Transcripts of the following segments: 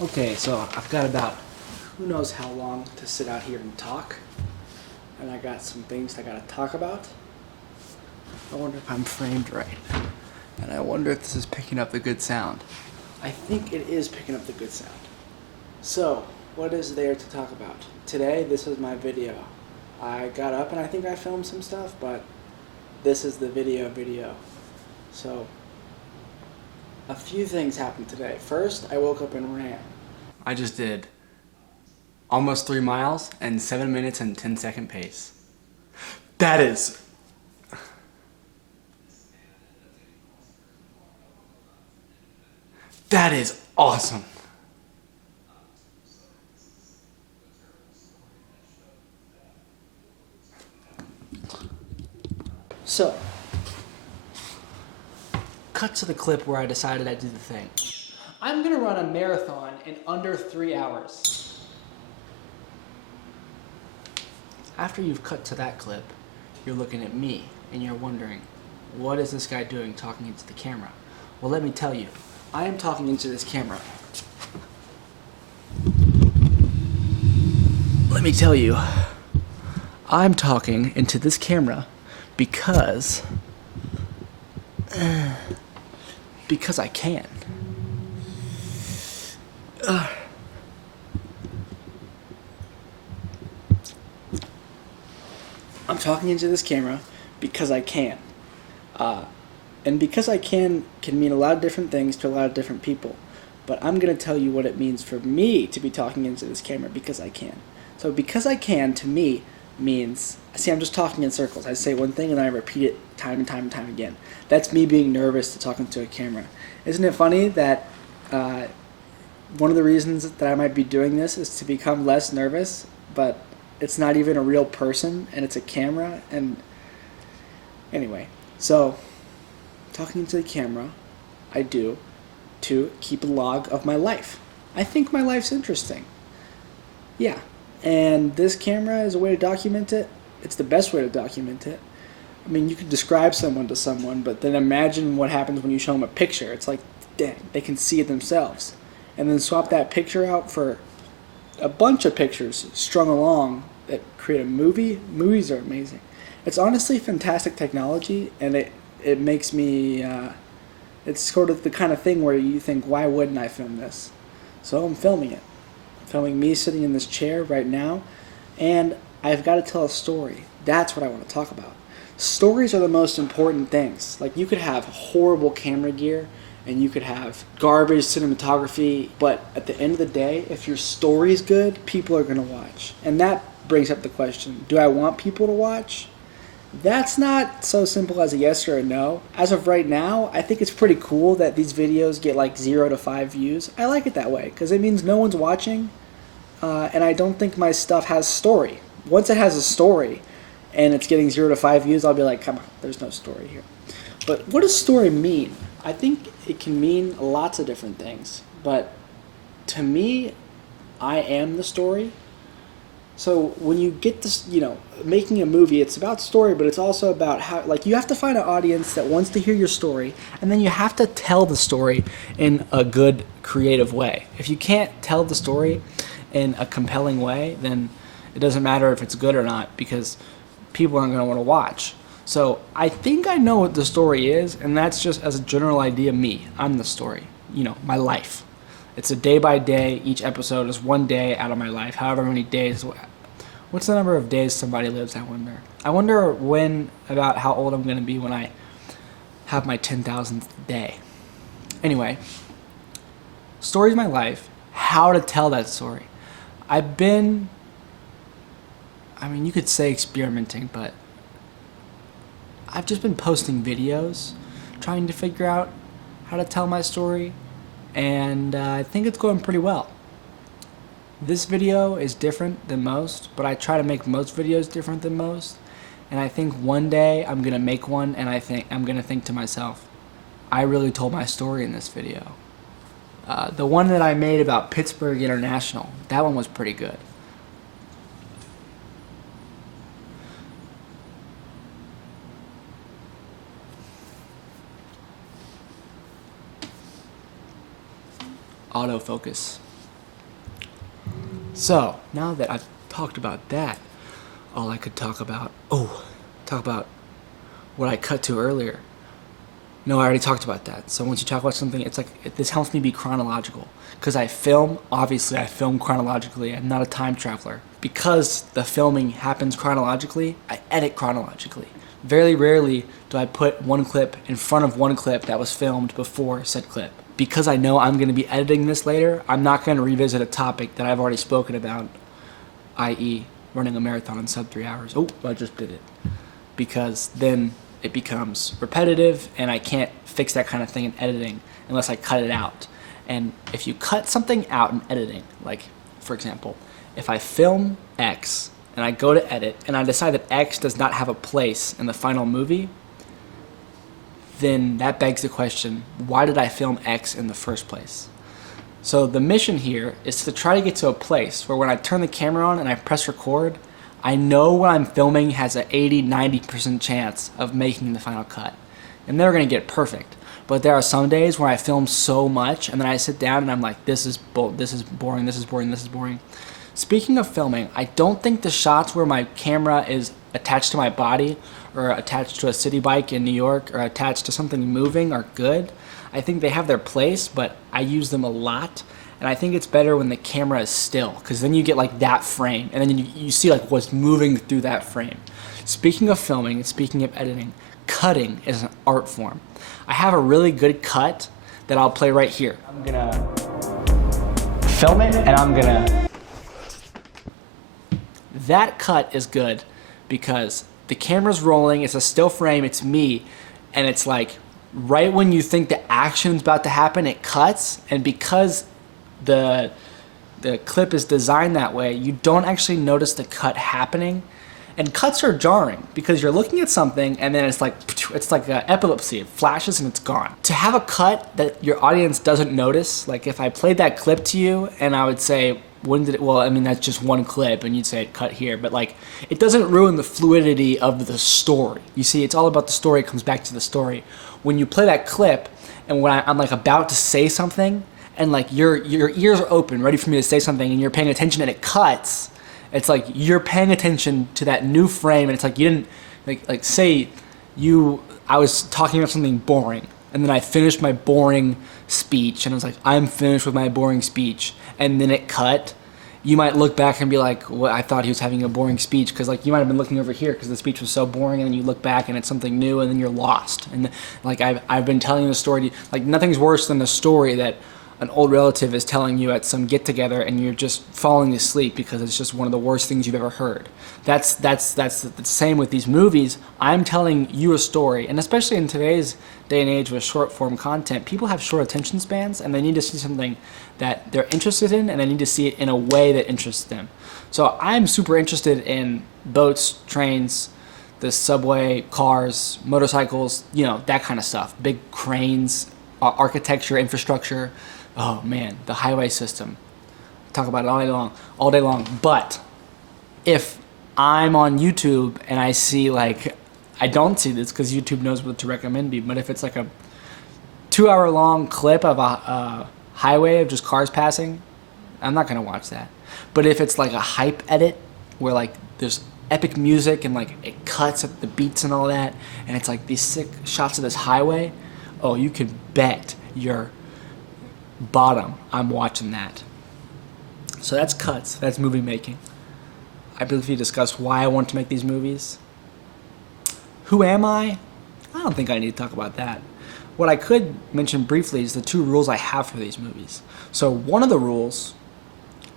Okay, so I've got about who knows how long to sit out here and talk. And I got some things I gotta talk about. I wonder if I'm framed right. And I wonder if this is picking up the good sound. I think it is picking up the good sound. So, what is there to talk about? Today, this is my video. I got up and I think I filmed some stuff, but this is the video. So, a few things happened today. First, I woke up and ran. I just did almost 3 miles and 7 minutes and 10-second pace. That is awesome. So, cut to the clip where I decided I'd do the thing. I'm gonna run a marathon in under 3 hours. After you've cut to that clip, you're looking at me and you're wondering, what is this guy doing talking into the camera? Well, let me tell you, I am talking into this camera. Let me tell you, I'm talking into this camera because I can. I'm talking into this camera because I can. And because I can mean a lot of different things to a lot of different people. But I'm going to tell you what it means for me to be talking into this camera because I can. So because I can, to me, means, see, I'm just talking in circles. I say one thing and I repeat it time and time again. That's me being nervous to talk into a camera. Isn't it funny that one of the reasons that I might be doing this is to become less nervous, but it's not even a real person and it's a camera? And anyway, so talking into the camera, I do to keep a log of my life. I think my life's interesting. Yeah. And this camera is a way to document it. It's the best way to document it. I mean, you could describe someone to someone, but then imagine what happens when you show them a picture. It's like, dang, they can see it themselves. And then swap that picture out for a bunch of pictures strung along that create a movie. Movies are amazing. It's honestly fantastic technology, and it makes me, it's sort of the kind of thing where you think, why wouldn't I film this? So I'm filming it. Filming me sitting in this chair right now, and I've got to tell a story. That's what I want to talk about. Stories are the most important things. Like, you could have horrible camera gear, and you could have garbage cinematography, but at the end of the day, if your story's good, people are going to watch. And that brings up the question, do I want people to watch? That's not so simple as a yes or a no. As of right now, I think it's pretty cool that these videos get like 0 to 5 views. I like it that way because it means no one's watching, and I don't think my stuff has story. Once it has a story and it's getting 0 to 5 views, I'll be like, come on, there's no story here. But what does story mean? I think it can mean lots of different things, but to me, I am the story. So when you get this, making a movie, it's about story, but it's also about how, like, you have to find an audience that wants to hear your story, and then you have to tell the story in a good, creative way. If you can't tell the story in a compelling way, then it doesn't matter if it's good or not, because people aren't going to want to watch. So I think I know what the story is, and that's just as a general idea, me. I'm the story, my life. It's a day by day. Each episode is one day out of my life, however many days. What's the number of days somebody lives, I wonder? I wonder about how old I'm going to be when I have my 10,000th day. Anyway, story's my life. How to tell that story. You could say experimenting, but I've just been posting videos, trying to figure out how to tell my story, and I think it's going pretty well. This video is different than most, but I try to make most videos different than most, and I think one day I'm going to make one, and I'm going to think to myself, I really told my story in this video. The one that I made about Pittsburgh International, that one was pretty good. Autofocus. So, now that I've talked about that, all I could talk about what I cut to earlier. No, I already talked about that. So once you talk about something, it's like, this helps me be chronological. Because obviously I film chronologically. I'm not a time traveler. Because the filming happens chronologically, I edit chronologically. Very rarely do I put one clip in front of one clip that was filmed before said clip. Because I know I'm going to be editing this later, I'm not going to revisit a topic that I've already spoken about, i.e. running a marathon in sub 3 hours. Oh, I just did it. Because then it becomes repetitive and I can't fix that kind of thing in editing unless I cut it out. And if you cut something out in editing, like for example, if I film X and I go to edit and I decide that X does not have a place in the final movie, then that begs the question, why did I film X in the first place? So the mission here is to try to get to a place where when I turn the camera on and I press record, I know what I'm filming has an 80-90% chance of making the final cut. I'm never going to get perfect, but there are some days where I film so much and then I sit down and I'm like, this is boring, this is boring. Speaking of filming, I don't think the shots where my camera is attached to my body or attached to a city bike in New York or attached to something moving are good. I think they have their place, but I use them a lot. And I think it's better when the camera is still, because then you get like that frame, and then you see like what's moving through that frame. Speaking of filming and speaking of editing, cutting is an art form. I have a really good cut that I'll play right here. I'm gonna film it and I'm gonna... That cut is good because the camera's rolling, it's a still frame, it's me, and it's like right when you think the action's about to happen, it cuts, and because the clip is designed that way, you don't actually notice the cut happening. And cuts are jarring because you're looking at something and then it's like epilepsy. It flashes and it's gone. To have a cut that your audience doesn't notice, like if I played that clip to you and I would say, when did it, well, I mean, that's just one clip and you'd say it cut here, but like, it doesn't ruin the fluidity of the story. You see, it's all about the story, it comes back to the story. When you play that clip and when I'm like about to say something and like your ears are open, ready for me to say something and you're paying attention and it cuts, it's like you're paying attention to that new frame and it's like you didn't, like say I was talking about something boring and then I finished my boring speech and I was like, I'm finished with my boring speech, and then it cut. You might look back and be like, well, I thought he was having a boring speech, because like you might have been looking over here because the speech was so boring, and then you look back and it's something new and then you're lost. And like I've been telling the story, like nothing's worse than the story that an old relative is telling you at some get-together and you're just falling asleep because it's just one of the worst things you've ever heard. That's the same with these movies. I'm telling you a story, and especially in today's day and age with short-form content, people have short attention spans and they need to see something that they're interested in, and they need to see it in a way that interests them. So I'm super interested in boats, trains, the subway, cars, motorcycles, you know, that kind of stuff. Big cranes, architecture, infrastructure. Oh man, the highway system. Talk about it all day long. But if I'm on YouTube and I see like, I don't see this because YouTube knows what to recommend me, but if it's like a 2-hour long clip of a highway of just cars passing, I'm not gonna watch that. But if it's like a hype edit where like there's epic music and like it cuts at the beats and all that, and it's like these sick shots of this highway, oh, you can bet your bottom I'm watching that. So that's cuts, that's movie making. I briefly discussed why I want to make these movies. Who am I? I don't think I need to talk about that. What I could mention briefly is the 2 rules I have for these movies. So one of the rules,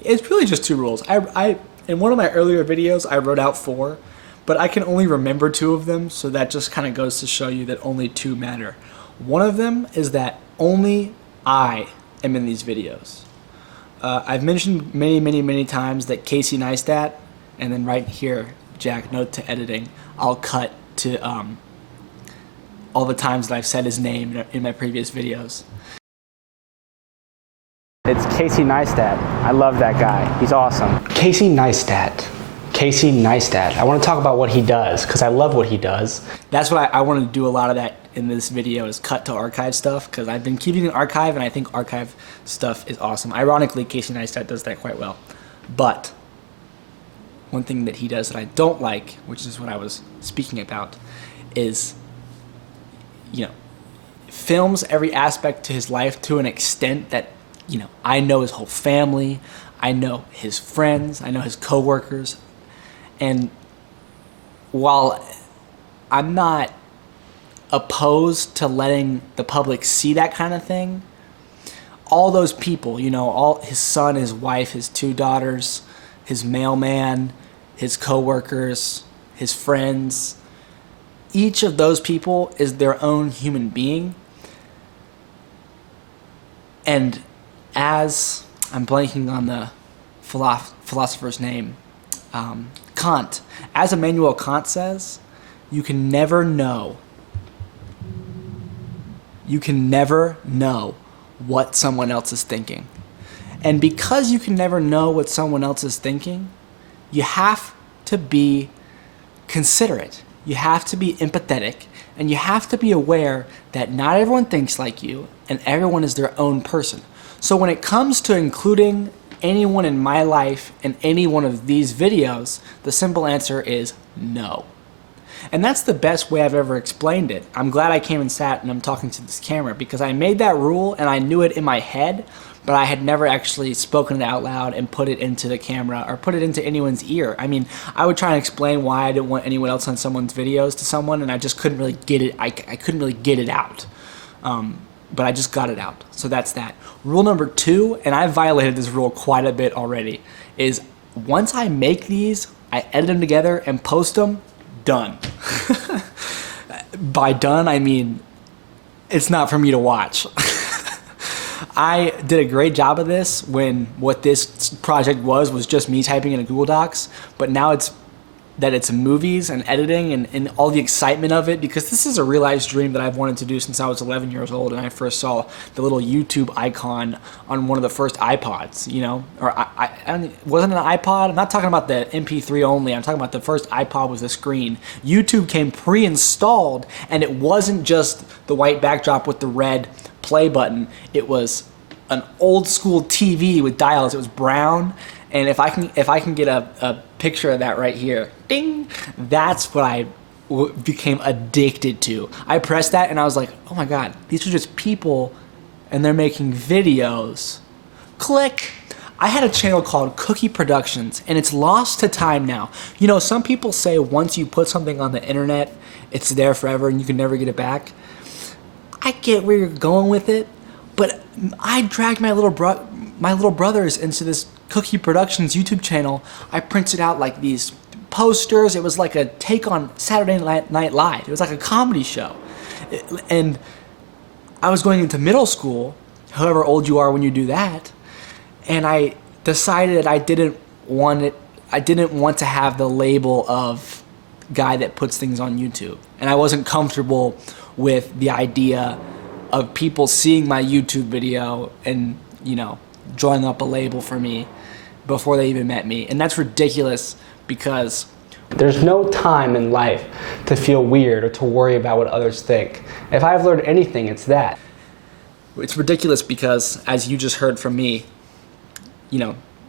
it's really just 2 rules. I in one of my earlier videos I wrote out 4, but I can only remember 2 of them, so that just kind of goes to show you that only 2 matter. One of them is that only I am in these videos. I've mentioned many times that Casey Neistat, and then right here, Jack, note to editing, I'll cut to all the times that I've said his name in my previous videos. It's Casey Neistat. I love that guy. He's awesome. Casey Neistat. I want to talk about what he does, because I love what he does. That's what I want to do a lot of that in this video, is cut to archive stuff, because I've been keeping an archive, and I think archive stuff is awesome. Ironically, Casey Neistat does that quite well. But one thing that he does that I don't like, which is what I was speaking about, is, films every aspect to his life to an extent that, I know his whole family, I know his friends, I know his coworkers, and while I'm not opposed to letting the public see that kind of thing, all those people, all his son, his wife, his 2 daughters, his mailman, his coworkers, his friends, each of those people is their own human being. And as I'm blanking on the philosopher's name, Kant, as Immanuel Kant says, you can never know what someone else is thinking. And because you can never know what someone else is thinking, you have to be considerate. You have to be empathetic, and you have to be aware that not everyone thinks like you, and everyone is their own person. So when it comes to including anyone in my life in any one of these videos, the simple answer is no. And that's the best way I've ever explained it. I'm glad I came and sat and I'm talking to this camera, because I made that rule and I knew it in my head, but I had never actually spoken it out loud and put it into the camera or put it into anyone's ear. I mean, I would try and explain why I didn't want anyone else on someone's videos to someone, and I just couldn't really get it. I couldn't really get it out. But I just got it out. So that's that. Rule number 2, and I've violated this rule quite a bit already, is once I make these, I edit them together and post them, done. By done, I mean it's not for me to watch. I did a great job of this when what this project was just me typing in a Google Docs, but now it's movies and editing and all the excitement of it, because this is a realized dream that I've wanted to do since I was 11 years old and I first saw the little YouTube icon on one of the first iPods, or it wasn't an iPod. I'm not talking about the MP3 only. I'm talking about the first iPod with a screen. YouTube came pre-installed, and it wasn't just the white backdrop with the red play button. It was an old school TV with dials. It was brown. And if I can get a picture of that right here, ding, that's what I became addicted to. I pressed that and I was like, oh my God, these are just people and they're making videos. Click. I had a channel called Cookie Productions, and it's lost to time now. Some people say once you put something on the internet, it's there forever and you can never get it back. I get where you're going with it, but I dragged my little brothers into this Cookie Productions YouTube channel. I printed out like these posters. It was like a take on Saturday Night Live. It was like a comedy show. And I was going into middle school, however old you are when you do that, and I decided I didn't want to have the label of guy that puts things on YouTube. And I wasn't comfortable with the idea of people seeing my YouTube video and, drawing up a label for me before they even met me. And that's ridiculous, because there's no time in life to feel weird or to worry about what others think. If I've learned anything, it's that. It's ridiculous because, as you just heard from me,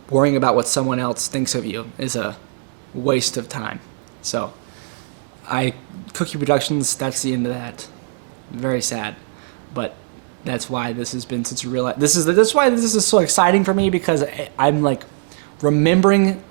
worrying about what someone else thinks of you is a waste of time. So, Cookie Productions, that's the end of that. Very sad, but that's why this has been such a real. That's why this is so exciting for me, because I'm like remembering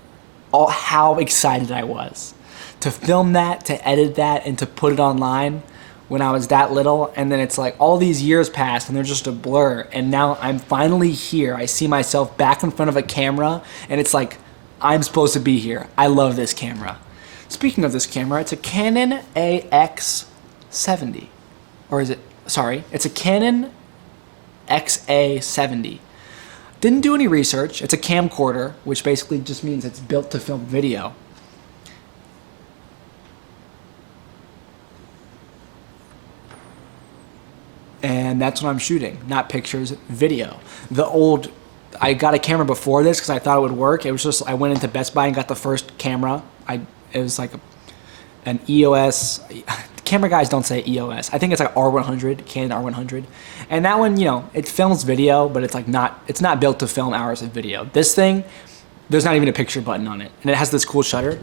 how excited I was to film that, to edit that, and to put it online when I was that little. And then it's like all these years passed and they're just a blur. And now I'm finally here. I see myself back in front of a camera, and it's like I'm supposed to be here. I love this camera. Speaking of this camera, it's a Canon AX70. Or is it? Sorry, it's a Canon XA70. Didn't do any research. It's a camcorder, which basically just means it's built to film video. And that's what I'm shooting. Not pictures, video. I got a camera before this because I thought it would work. It was just, I went into Best Buy and got the first camera. It was like an EOS. Camera guys don't say EOS. I think it's like R100, Canon R100. And that one, it films video, but it's like it's not built to film hours of video. This thing, there's not even a picture button on it. And it has this cool shutter.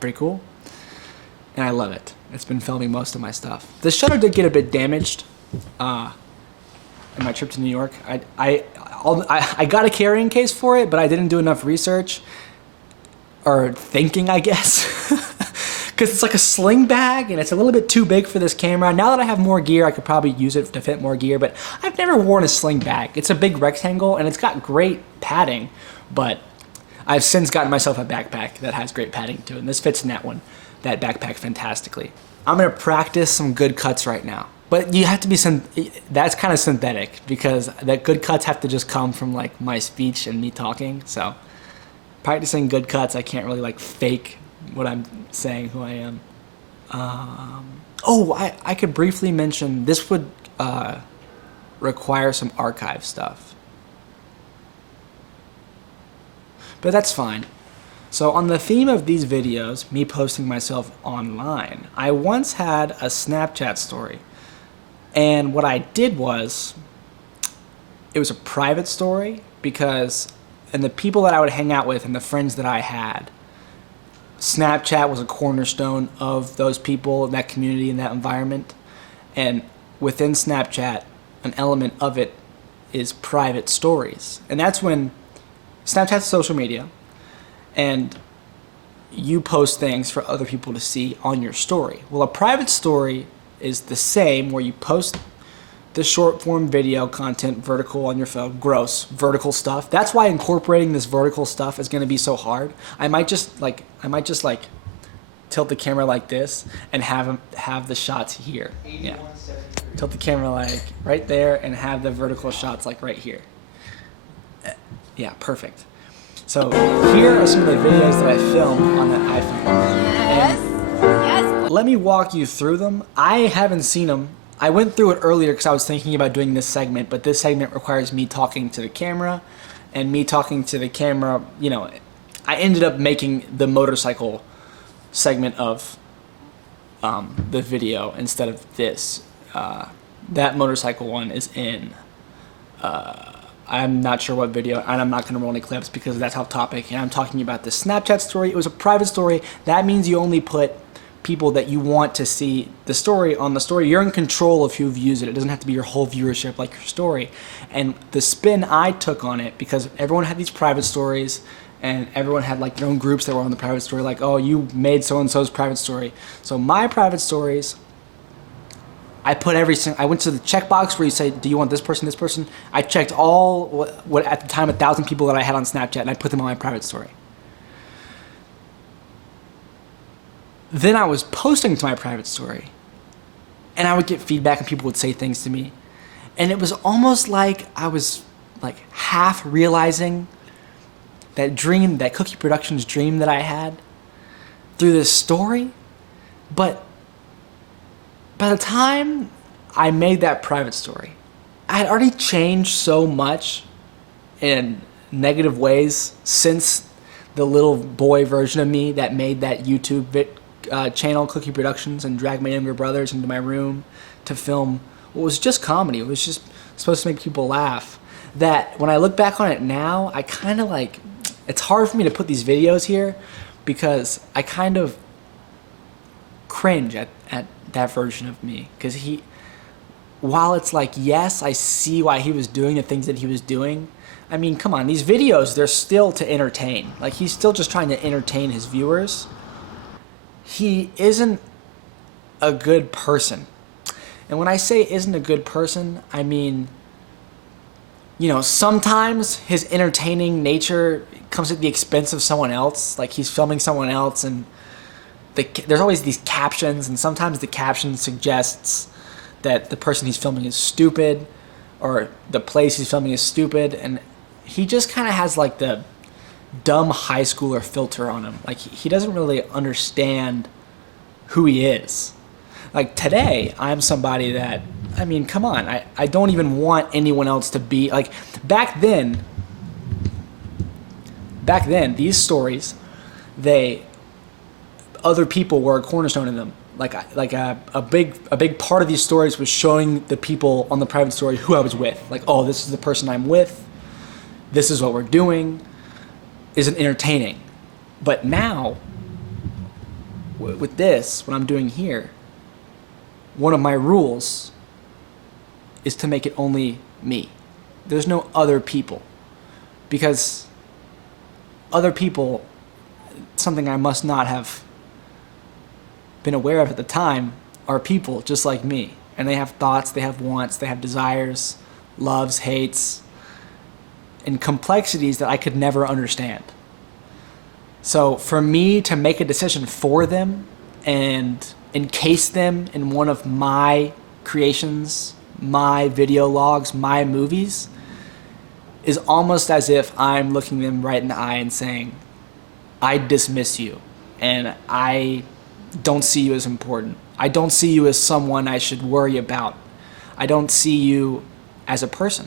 Pretty cool. And I love it. It's been filming most of my stuff. The shutter did get a bit damaged in my trip to New York. I got a carrying case for it, but I didn't do enough research or thinking, I guess. Because it's like a sling bag and it's a little bit too big for this camera. Now that I have more gear, I could probably use it to fit more gear, but I've never worn a sling bag. It's a big rectangle and it's got great padding, but I've since gotten myself a backpack that has great padding too, and this fits in that backpack fantastically. I'm gonna practice some good cuts right now. But you have to be, that's kind of synthetic, because the good cuts have to just come from like my speech and me talking. So practicing good cuts, I can't really like fake what I'm saying, who I am. I could briefly mention, this would require some archive stuff. But that's fine. So on the theme of these videos, me posting myself online, I once had a Snapchat story. And what I did was, it was a private story and the people that I would hang out with and the friends that I had, Snapchat was a cornerstone of those people, that community, and that environment. And within Snapchat, an element of it is private stories. And that's when Snapchat's social media, and you post things for other people to see on your story. Well, a private story is the same, where you post the short form video content vertical on your phone, gross vertical stuff. That's why incorporating this vertical stuff is going to be so hard. I might just tilt the camera like this and have the shots here. Yeah. Tilt the camera like right there and have the vertical shots like right here. Yeah, perfect. So here are some of the videos that I filmed on that iPhone. Yes. Let me walk you through them. I haven't seen them. I went through it earlier because I was thinking about doing this segment, but this segment requires me talking to the camera, and me talking to the camera, I ended up making the motorcycle segment of the video instead of this. That motorcycle one is in. I'm not sure what video, and I'm not going to roll any clips because that's off topic, and I'm talking about the Snapchat story. It was a private story. That means you only put people that you want to see the story on the story. You're in control of who views it. It doesn't have to be your whole viewership like your story. And the spin I took on it, because everyone had these private stories, and everyone had like their own groups that were on the private story, like, oh, you made so-and-so's private story. So my private stories, I put I went to the checkbox where you say, do you want this person, this person? I checked all, what at the time, 1,000 people that I had on Snapchat, and I put them on my private story. Then I was posting to my private story, and I would get feedback, and people would say things to me. And it was almost like I was like half realizing that dream, that Cookie Productions dream that I had through this story. But by the time I made that private story, I had already changed so much in negative ways since the little boy version of me that made that YouTube channel, Cookie Productions, and dragged my younger brothers into my room to film what was just comedy. It was just supposed to make people laugh. That when I look back on it now, I kind of like, it's hard for me to put these videos here because I kind of cringe at that version of me, because while it's like, yes, I see why he was doing the things that he was doing. I mean, come on, these videos, they're still to entertain. Like, he's still just trying to entertain his viewers. He isn't a good person. And when I say isn't a good person, I mean, sometimes his entertaining nature comes at the expense of someone else. Like, he's filming someone else, and there's always these captions, and sometimes the caption suggests that the person he's filming is stupid, or the place he's filming is stupid, and he just kind of has like the dumb high schooler filter on him. Like, he doesn't really understand who he is. Like, today, I'm somebody that, I mean, come on, I don't even want anyone else to be, like, back then, these stories, other people were a cornerstone in them. Like a big part of these stories was showing the people on the private story who I was with. Like, oh, this is the person I'm with. this is what we're doing isn't entertaining. But now, with this, what I'm doing here, one of my rules is to make it only me. There's no other people. Because other people, something I must not have been aware of at the time, are people just like me. And they have thoughts, they have wants, they have desires, loves, hates, and complexities that I could never understand. So for me to make a decision for them and encase them in one of my creations, my video logs, my movies, is almost as if I'm looking them right in the eye and saying, I dismiss you, and I don't see you as important. I don't see you as someone I should worry about. I don't see you as a person.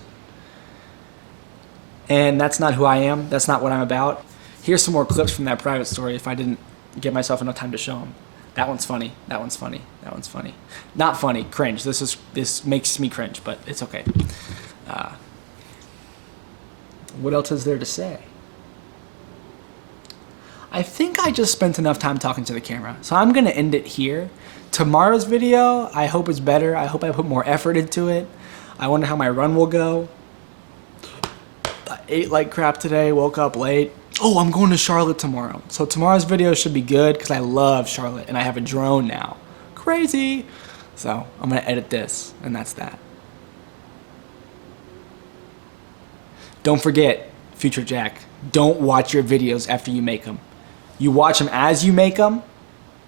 And that's not who I am. That's not what I'm about. Here's some more clips from that private story if I didn't give myself enough time to show them. That one's funny. That one's funny. That one's funny. Not funny. Cringe. This makes me cringe, but it's okay. What else is there to say? I think I just spent enough time talking to the camera, so I'm gonna end it here. Tomorrow's video, I hope is better. I hope I put more effort into it. I wonder how my run will go. I ate like crap today, woke up late. Oh, I'm going to Charlotte tomorrow. So tomorrow's video should be good because I love Charlotte and I have a drone now. Crazy. So I'm gonna edit this, and that's that. Don't forget, Future Jack, don't watch your videos after you make them. You watch them as you make them,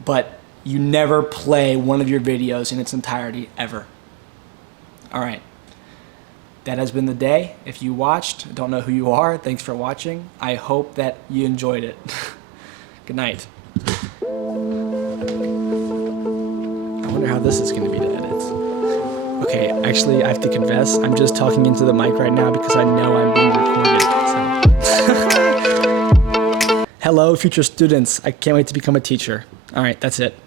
but you never play one of your videos in its entirety ever. All right. That has been the day. If you watched, don't know who you are, thanks for watching. I hope that you enjoyed it. Good night. I wonder how this is going to be to edit. Okay, actually, I have to confess, I'm just talking into the mic right now because I know I'm being recorded. So. Hello, future students. I can't wait to become a teacher. All right, that's it.